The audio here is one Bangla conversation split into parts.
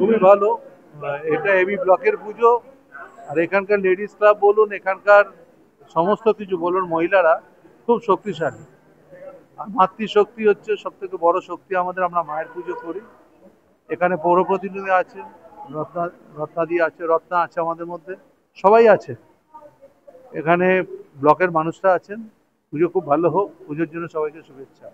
খুবই ভালো। এটা এবি ব্লকের পুজো, আর এখানকার লেডিস ক্লাব বলুন, এখানকার সমস্ত কিছু বলুন, মহিলারা খুব শক্তিশালী। আর মাতৃশক্তি হচ্ছে সব থেকে বড় শক্তি আমাদের। আমরা মায়ের পুজো করি। এখানে পৌর প্রতিনিধি আছেন, রত্নাদি আছে, রত্না আছে, আমাদের মধ্যে সবাই আছে। এখানে ব্লকের মানুষরা আছেন। পুজো খুব ভালো হোক, পুজোর জন্য সবাইকে শুভেচ্ছা।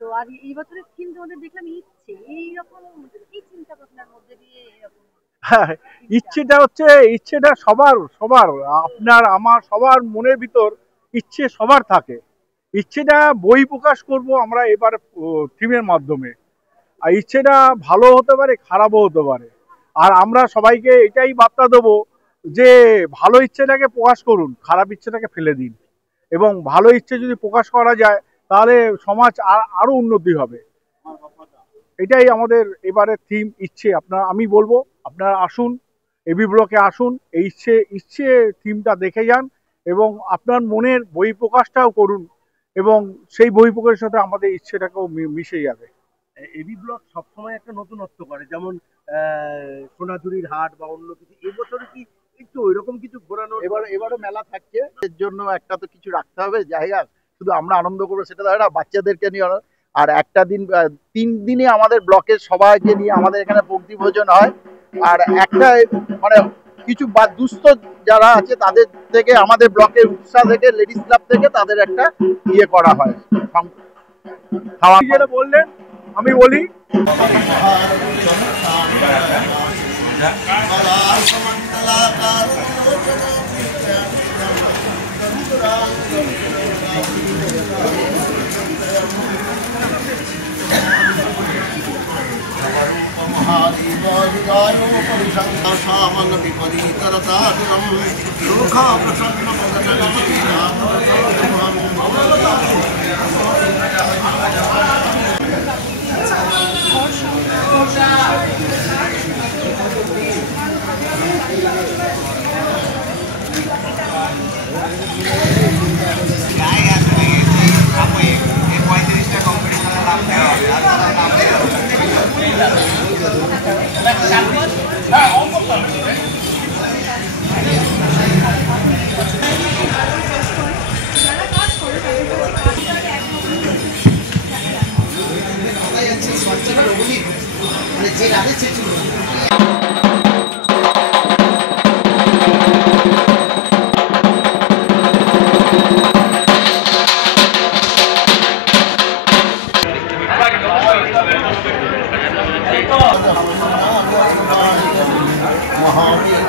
তো আর এই বছরের থিম তোমাদের দেখলাম ইচ্ছে, এইরকম কি চিন্তা ভাবনার মধ্যে দিয়ে এরকম? হ্যাঁ, ইচ্ছেটা হচ্ছে, ইচ্ছেটা সবার সবার আপনার আমার সবার মনের ভিতর ইচ্ছে সবার থাকে। ইচ্ছেটা বই প্রকাশ করব আমরা এবার থিমের মাধ্যমে। আর ইচ্ছেটা ভালো হতে পারে, খারাপও হতে পারে। আর আমরা সবাইকে এটাই বার্তা দেবো যে ভালো ইচ্ছেটাকে প্রকাশ করুন, খারাপ ইচ্ছেটাকে ফেলে দিন। এবং ভালো ইচ্ছে যদি প্রকাশ করা যায় তাহলে সমাজ আরো উন্নতি হবে। এটাই আমাদের এবারের থিম, ইচ্ছে। আমি বলবো আপনারা আসুন, এবি ব্লকে আসুন, এই ইচ্ছে থিমটা দেখে যান এবং আপনার মনের বই প্রকাশটাও করুন, এবং সেই বই প্রকাশের সাথে আমাদের ইচ্ছেটাকেও মিশে যাবে। এবি ব্লক সবসময় একটা নতুনত্ব করে, যেমন সোনাঝুরির হাট বা অন্য কিছু। এবছরে কি একটু ওইরকম কিছু ঘোরানো? এবারও মেলা থাকছে, এর জন্য একটা তো কিছু রাখতে হবে জায়গা। শুধু আমরা আনন্দ করবো সেটা হয় না, বাচ্চাদেরকে নিয়ে। আর একটা দিন 3 দিনে আমাদের ব্লকের সবাইকে নিয়ে আমাদের এখানে পঙ্ক্তি ভোজন হয়। আর একটা মানে কিছু দুস্থ যারা আছে তাদের থেকে, আমাদের ব্লকের উৎসাহ থেকে, লেডিস ক্লাব থেকে তাদের একটা ইয়ে করা হয়, খাওয়া। যেটা বললেন আমি বলি, মহাবীর